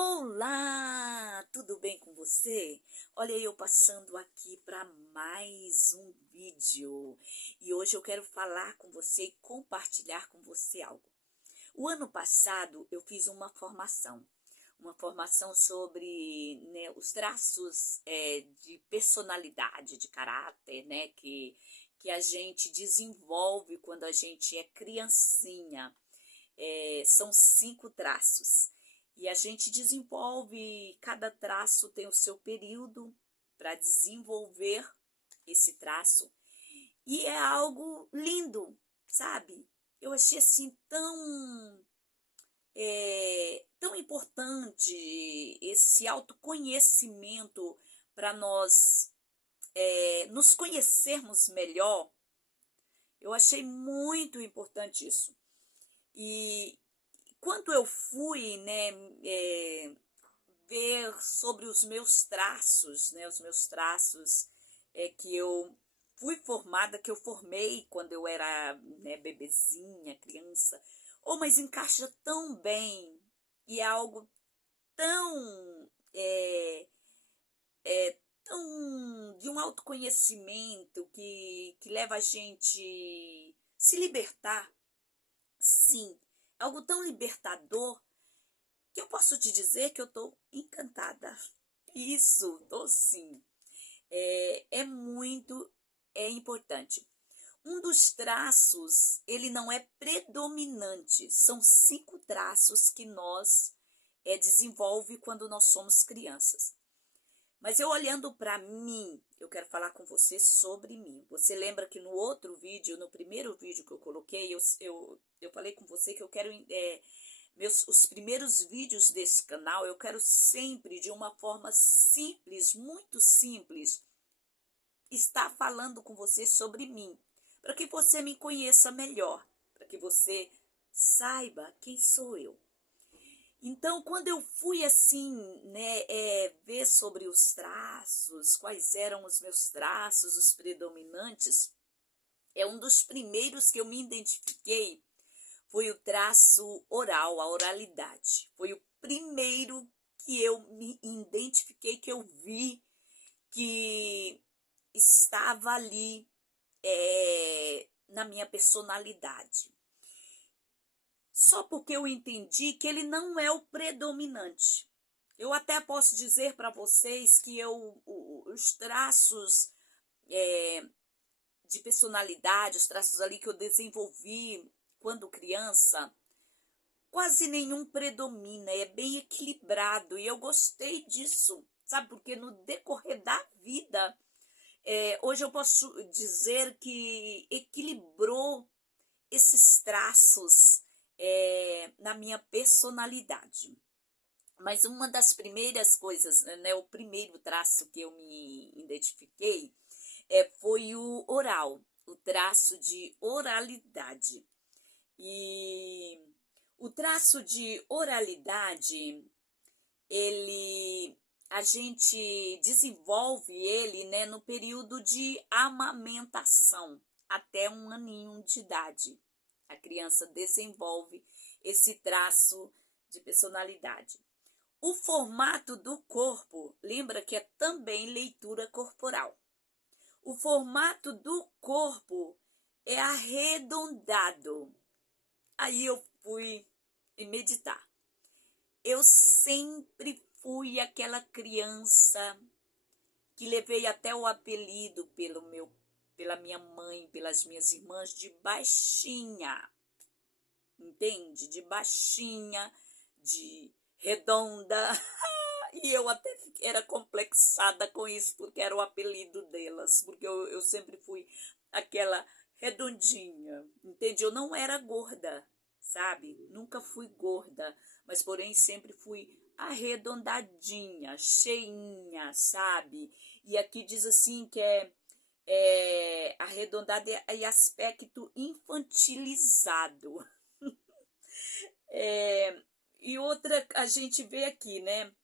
Olá, tudo bem com você? Olha eu passando aqui para mais um vídeo e hoje eu quero falar com você e compartilhar com você algo. O ano passado eu fiz uma formação sobre, né, os traços de personalidade, de caráter, né, que a gente desenvolve quando a gente é criancinha. São 5 traços. E a gente desenvolve, cada traço tem o seu período para desenvolver esse traço. E é algo lindo, sabe? Eu achei assim tão importante esse autoconhecimento para nós nos conhecermos melhor. Eu achei muito importante isso. E quando eu fui, né, ver sobre os meus traços, né, que eu fui formada, que eu formei quando eu era, né, bebezinha, criança, mas encaixa tão bem e é algo tão, tão de um autoconhecimento que leva a gente se libertar, sim, é algo tão libertador que eu posso te dizer que eu estou encantada. Isso, tô sim. É muito importante. Um dos traços, ele não é predominante. São 5 traços que nós desenvolve quando nós somos crianças. Mas eu olhando para mim, eu quero falar com você sobre mim. Você lembra que no outro vídeo, no primeiro vídeo que eu coloquei, eu falei com você que eu quero... os primeiros vídeos desse canal, eu quero sempre, de uma forma simples, muito simples, estar falando com você sobre mim, para que você me conheça melhor, para que você saiba quem sou eu. Então, quando eu fui assim, né, ver sobre os traços, quais eram os meus traços, os predominantes, um dos primeiros que eu me identifiquei foi o traço oral, a oralidade. Foi o primeiro que eu me identifiquei, que eu vi que estava ali na minha personalidade. Só porque eu entendi que ele não é o predominante. Eu até posso dizer para vocês que os traços de personalidade, os traços ali que eu desenvolvi quando criança, quase nenhum predomina, é bem equilibrado e eu gostei disso, sabe? Porque no decorrer da vida, hoje eu posso dizer que equilibrou esses traços na minha personalidade. Mas uma das primeiras coisas, né, o primeiro traço que eu me identifiquei foi o oral, o traço de oralidade. E o traço de oralidade, a gente desenvolve ele, né, no período de amamentação, até 1 aninho de idade. A criança desenvolve esse traço de personalidade. O formato do corpo, lembra que é também leitura corporal. O formato do corpo é arredondado. Aí eu fui meditar. Eu sempre fui aquela criança que levei até o apelido pela minha mãe, pelas minhas irmãs, de baixinha. Entende? De baixinha, de redonda. E eu até era complexada com isso, porque era o apelido delas. Porque eu sempre fui aquela redondinha, entende? Eu não era gorda, sabe? Nunca fui gorda, mas porém sempre fui arredondadinha, cheinha, sabe? E aqui diz assim que arredondada e aspecto infantilizado. E outra, a gente vê aqui, né?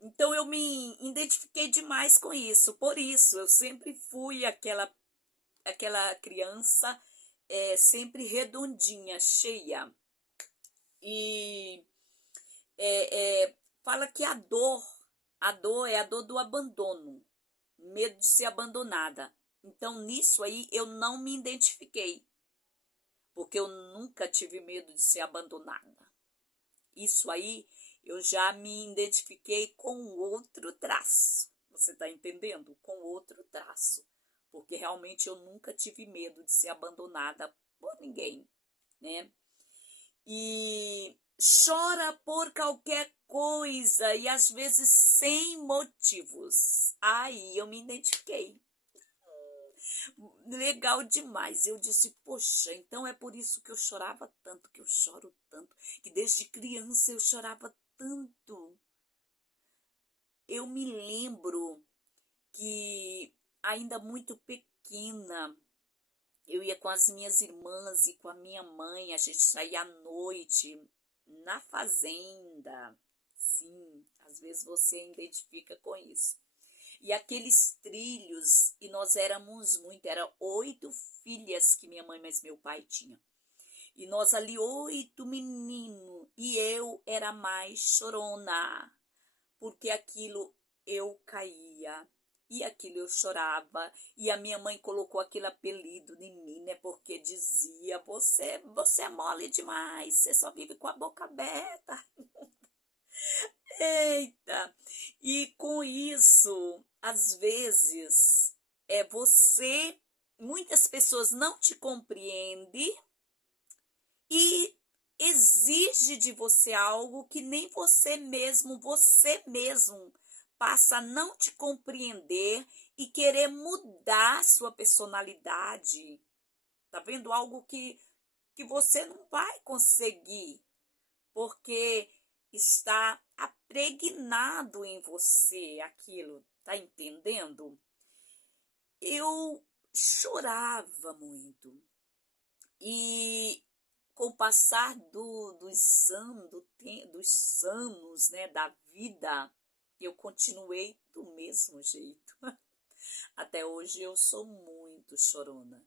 Então eu me identifiquei demais com isso. Por isso, eu sempre fui aquela criança sempre redondinha, cheia. E fala que a dor é a dor do abandono, medo de ser abandonada. Então, nisso aí, eu não me identifiquei, porque eu nunca tive medo de ser abandonada. Isso aí, eu já me identifiquei com outro traço. Você está entendendo? Com outro traço. Porque realmente eu nunca tive medo de ser abandonada por ninguém, né? E chora por qualquer coisa e às vezes sem motivos. Aí eu me identifiquei. Legal demais. Eu disse, poxa, então é por isso que eu chorava tanto, que eu choro tanto, que desde criança eu chorava tanto. Eu me lembro que ainda muito pequena, eu ia com as minhas irmãs e com a minha mãe, a gente saía à noite na fazenda. Sim, às vezes você identifica com isso. E aqueles trilhos, e nós éramos muito, eram 8 filhas que minha mãe mais meu pai tinha. E nós ali 8 meninos, e eu era mais chorona, porque aquilo eu caía, e aquilo eu chorava, e a minha mãe colocou aquele apelido em mim, né? Porque dizia, você é mole demais, você só vive com a boca aberta. Eita! E com isso, às vezes, muitas pessoas não te compreendem e exige de você algo que nem você mesmo passa a não te compreender e querer mudar sua personalidade. Tá vendo? Algo que você não vai conseguir, porque está apregnado em você aquilo, tá entendendo? Eu chorava muito e com o passar dos anos, né, da vida, eu continuei do mesmo jeito. Até hoje eu sou muito chorona.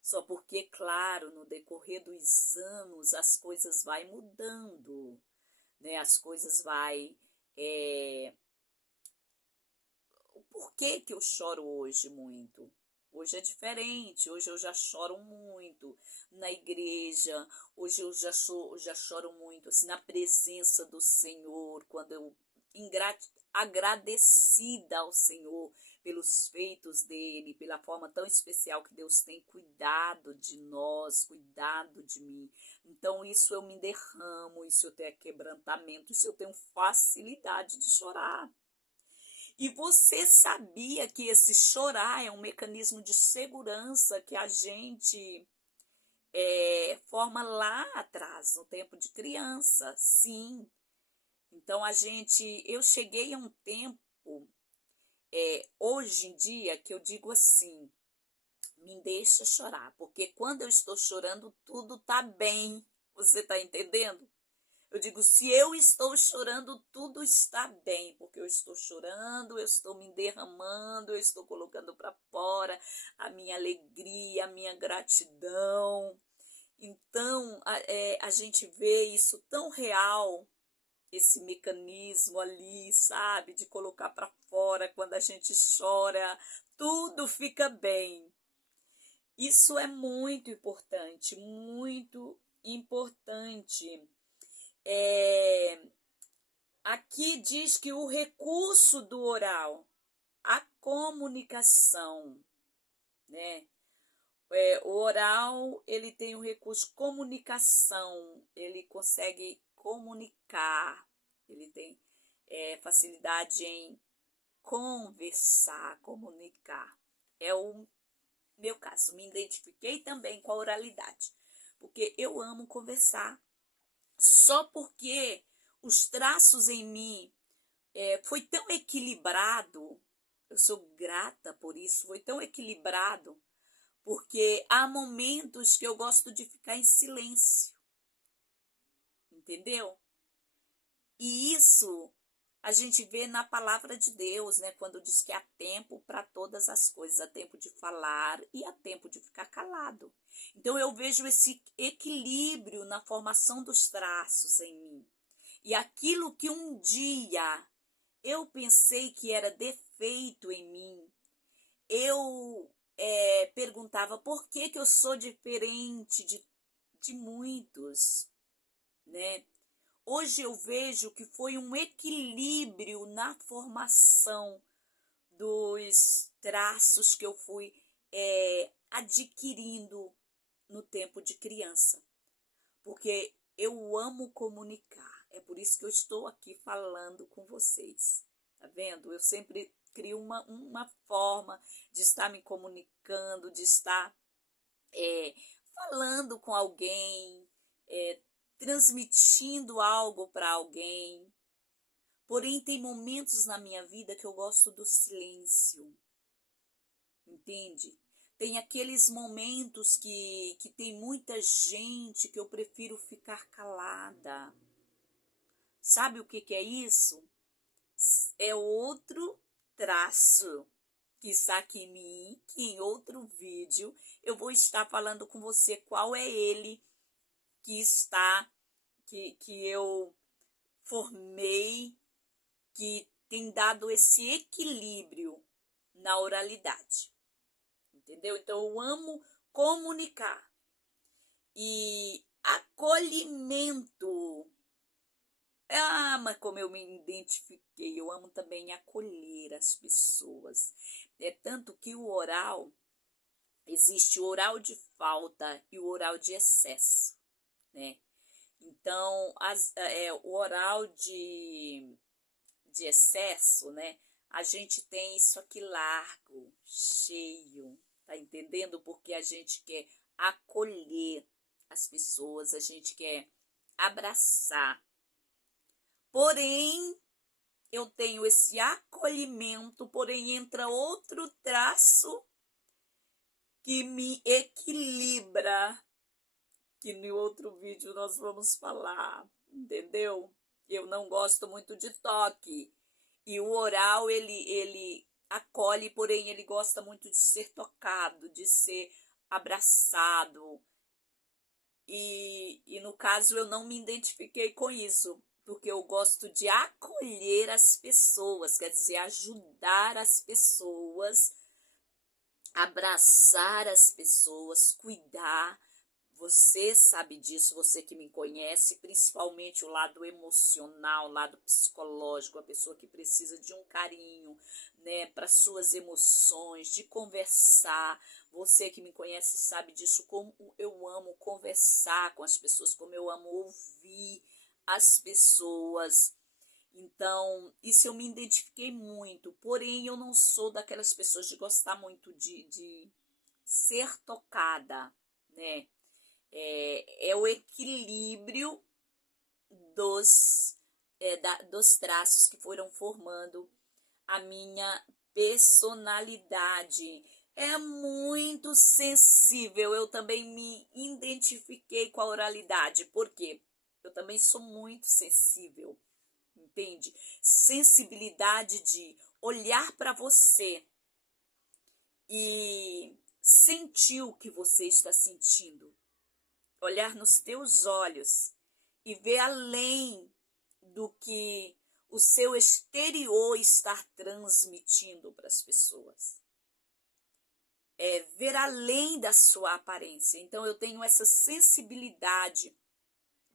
Só porque, claro, no decorrer dos anos as coisas vai mudando, né? As coisas vai... O porquê que eu choro hoje muito? Hoje é diferente, hoje eu já choro muito na igreja, hoje eu já choro muito assim, na presença do Senhor, quando eu agradecida ao Senhor pelos feitos dele, pela forma tão especial que Deus tem cuidado de nós, cuidado de mim. Então isso eu me derramo, isso eu tenho quebrantamento, isso eu tenho facilidade de chorar. E você sabia que esse chorar é um mecanismo de segurança que a gente forma lá atrás, no tempo de criança? Sim. Então eu cheguei a um tempo, hoje em dia, que eu digo assim, me deixa chorar, porque quando eu estou chorando, tudo tá bem. Você está entendendo? Eu digo, se eu estou chorando, tudo está bem, porque eu estou chorando, eu estou me derramando, eu estou colocando para fora a minha alegria, a minha gratidão. Então, a gente vê isso tão real, esse mecanismo ali, sabe, de colocar para fora quando a gente chora, tudo fica bem. Isso é muito importante, muito importante. Aqui diz que o recurso do oral, a comunicação, né? O oral, ele tem o recurso comunicação, ele consegue comunicar, ele tem facilidade em conversar, comunicar. É o meu caso, me identifiquei também com a oralidade, porque eu amo conversar, só porque os traços em mim foi tão equilibrado, eu sou grata por isso, foi tão equilibrado, porque há momentos que eu gosto de ficar em silêncio, entendeu? E isso a gente vê na palavra de Deus, né? Quando diz que há tempo para todas as coisas, há tempo de falar e há tempo de ficar calado. Então eu vejo esse equilíbrio na formação dos traços em mim. E aquilo que um dia eu pensei que era defeito em mim, eu perguntava por que que eu sou diferente de muitos, né? Hoje eu vejo que foi um equilíbrio na formação dos traços que eu fui adquirindo no tempo de criança, porque eu amo comunicar. É por isso que eu estou aqui falando com vocês. Tá vendo? Eu sempre crio uma forma de estar me comunicando, de estar falando com alguém, transmitindo algo para alguém. Porém, tem momentos na minha vida que eu gosto do silêncio, entende? Tem aqueles momentos que tem muita gente que eu prefiro ficar calada. Sabe o que é isso? É outro traço que está aqui em mim, que em outro vídeo eu vou estar falando com você qual é ele que está, que eu formei, que tem dado esse equilíbrio na oralidade, entendeu? Então eu amo comunicar. E acolhimento. Mas como eu me identifiquei, eu amo também acolher as pessoas. É tanto que o oral, existe o oral de falta e o oral de excesso, né? Então, o oral de excesso, né? A gente tem isso aqui largo, cheio, tá entendendo? Porque a gente quer acolher as pessoas, a gente quer abraçar. Porém, eu tenho esse acolhimento, porém entra outro traço que me equilibra, que no outro vídeo nós vamos falar, entendeu? Eu não gosto muito de toque. E o oral, ele acolhe, porém ele gosta muito de ser tocado, de ser abraçado. E no caso eu não me identifiquei com isso, porque eu gosto de acolher as pessoas, quer dizer, ajudar as pessoas, abraçar as pessoas, cuidar. Você sabe disso, você que me conhece, principalmente o lado emocional, o lado psicológico, a pessoa que precisa de um carinho, né, para suas emoções, de conversar. Você que me conhece sabe disso, como eu amo conversar com as pessoas, como eu amo ouvir as pessoas. Então, isso eu me identifiquei muito, porém eu não sou daquelas pessoas de gostar muito de ser tocada, né? É o equilíbrio dos traços que foram formando a minha personalidade. É muito sensível. Eu também me identifiquei com a oralidade. Por quê? Eu também sou muito sensível, entende? Sensibilidade de olhar para você e sentir o que você está sentindo. Olhar nos teus olhos e ver além do que o seu exterior está transmitindo para as pessoas. Ver além da sua aparência. Então, eu tenho essa sensibilidade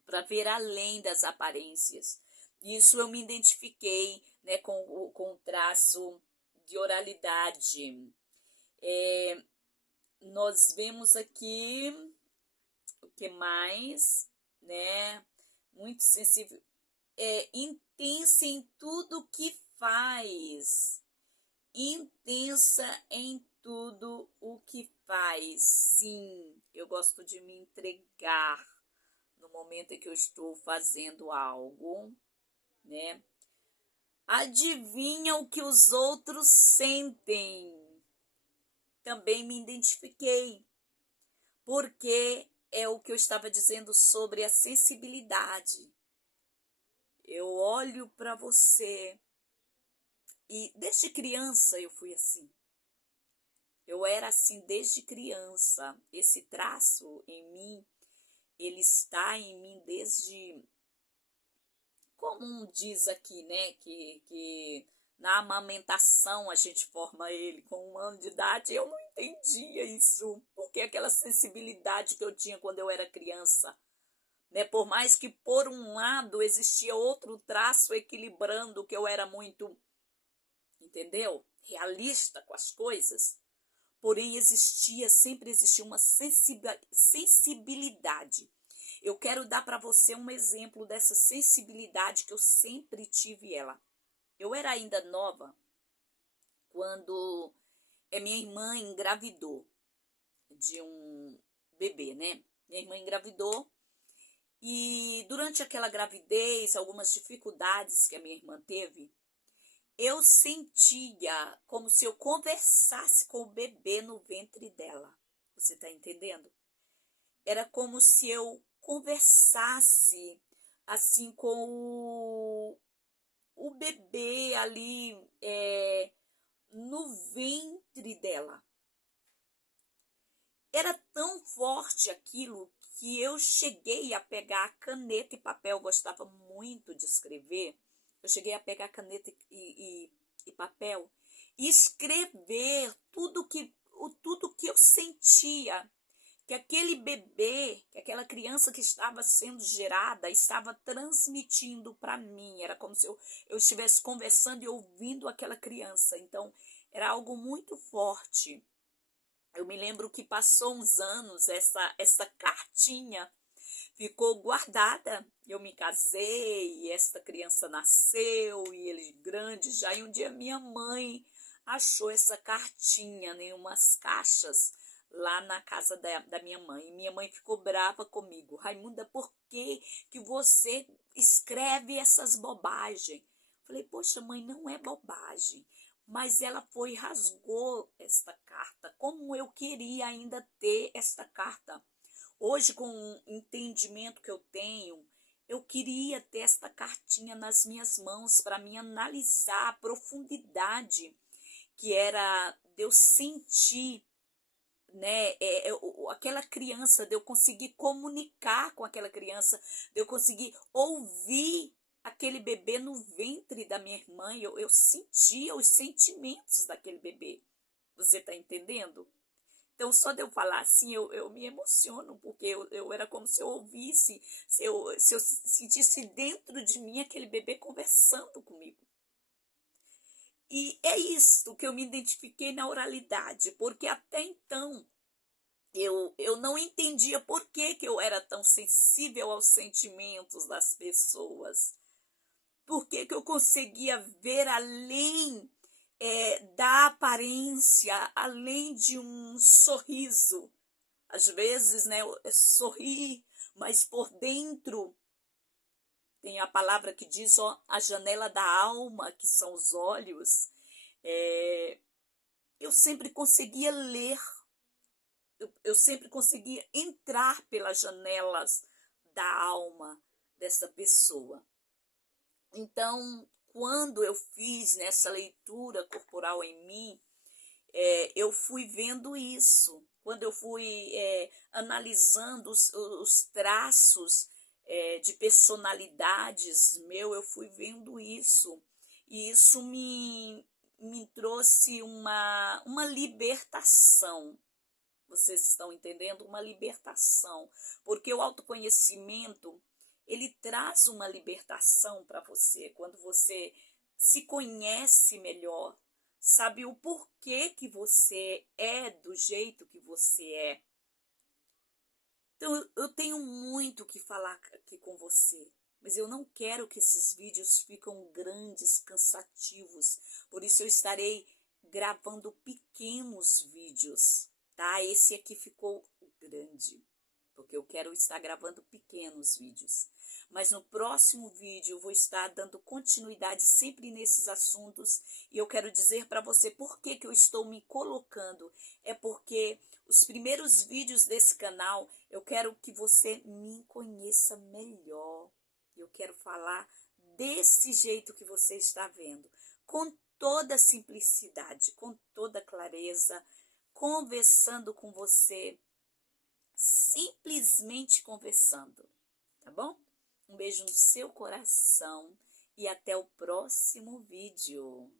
para ver além das aparências. Isso eu me identifiquei, né, com o traço de oralidade. Nós vemos aqui o que mais, né? Muito sensível. Intensa em tudo que faz. Intensa em tudo o que faz. Sim, eu gosto de me entregar no momento em que eu estou fazendo algo, né? Adivinha o que os outros sentem? Também me identifiquei, porque é o que eu estava dizendo sobre a sensibilidade. Eu olho para você e desde criança eu fui assim. Eu era assim desde criança. Esse traço em mim, ele está em mim desde como diz aqui, né, que na amamentação a gente forma ele com 1 ano de idade, eu não entendia isso, porque aquela sensibilidade que eu tinha quando eu era criança, né, por mais que por um lado existia outro traço equilibrando, que eu era muito, entendeu? Realista com as coisas, porém sempre existia uma sensibilidade. Eu quero dar para você um exemplo dessa sensibilidade que eu sempre tive ela. Eu era ainda nova quando minha irmã engravidou de um bebê, né? Minha irmã engravidou e durante aquela gravidez, algumas dificuldades que a minha irmã teve, eu sentia como se eu conversasse com o bebê no ventre dela. Você está entendendo? Era como se eu conversasse assim com o bebê ali no ventre dela. Era tão forte aquilo que eu cheguei a pegar caneta e papel, eu gostava muito de escrever. Eu cheguei a pegar caneta e papel e escrever tudo que eu sentia, que aquele bebê, que aquela criança que estava sendo gerada, estava transmitindo para mim. Era como se eu estivesse conversando e ouvindo aquela criança. Então, era algo muito forte. Eu me lembro que passou uns anos, essa cartinha ficou guardada. Eu me casei, e essa criança nasceu, e ele grande já. E um dia minha mãe achou essa cartinha em umas caixas lá na casa da minha mãe. E minha mãe ficou brava comigo. Raimunda, por que você escreve essas bobagens? Falei, poxa, mãe, não é bobagem. Mas ela foi e rasgou esta carta. Como eu queria ainda ter esta carta. Hoje, com o entendimento que eu tenho, eu queria ter esta cartinha nas minhas mãos para me analisar a profundidade que era de eu sentir, né, aquela criança, de eu conseguir comunicar com aquela criança, de eu conseguir ouvir aquele bebê no ventre da minha irmã. Eu sentia os sentimentos daquele bebê. Você está entendendo? Então, só de eu falar assim, eu me emociono, porque eu era como se eu ouvisse, se eu sentisse dentro de mim aquele bebê conversando comigo. E é isso que eu me identifiquei na oralidade, porque até então eu não entendia por que eu era tão sensível aos sentimentos das pessoas. Por que eu conseguia ver além da aparência, além de um sorriso. Às vezes, né, sorrir, mas por dentro tem a palavra que diz, ó, a janela da alma, que são os olhos. Eu sempre conseguia ler, eu sempre conseguia entrar pelas janelas da alma dessa pessoa. Então, quando eu fiz nessa leitura corporal em mim, eu fui vendo isso. Quando eu fui analisando os traços de personalidades eu fui vendo isso. E isso me trouxe uma libertação. Vocês estão entendendo? Uma libertação. Porque o autoconhecimento, ele traz uma libertação para você. Quando você se conhece melhor, sabe o porquê que você é do jeito que você é. Então, eu tenho muito que falar aqui com você, mas eu não quero que esses vídeos fiquem grandes, cansativos. Por isso eu estarei gravando pequenos vídeos, tá? Esse aqui ficou grande, porque eu quero estar gravando pequenos vídeos. Mas no próximo vídeo eu vou estar dando continuidade sempre nesses assuntos. E eu quero dizer para você por que eu estou me colocando. É porque os primeiros vídeos desse canal eu quero que você me conheça melhor. Eu quero falar desse jeito que você está vendo. Com toda simplicidade, com toda clareza, conversando com você. Simplesmente conversando, tá bom? Um beijo no seu coração e até o próximo vídeo.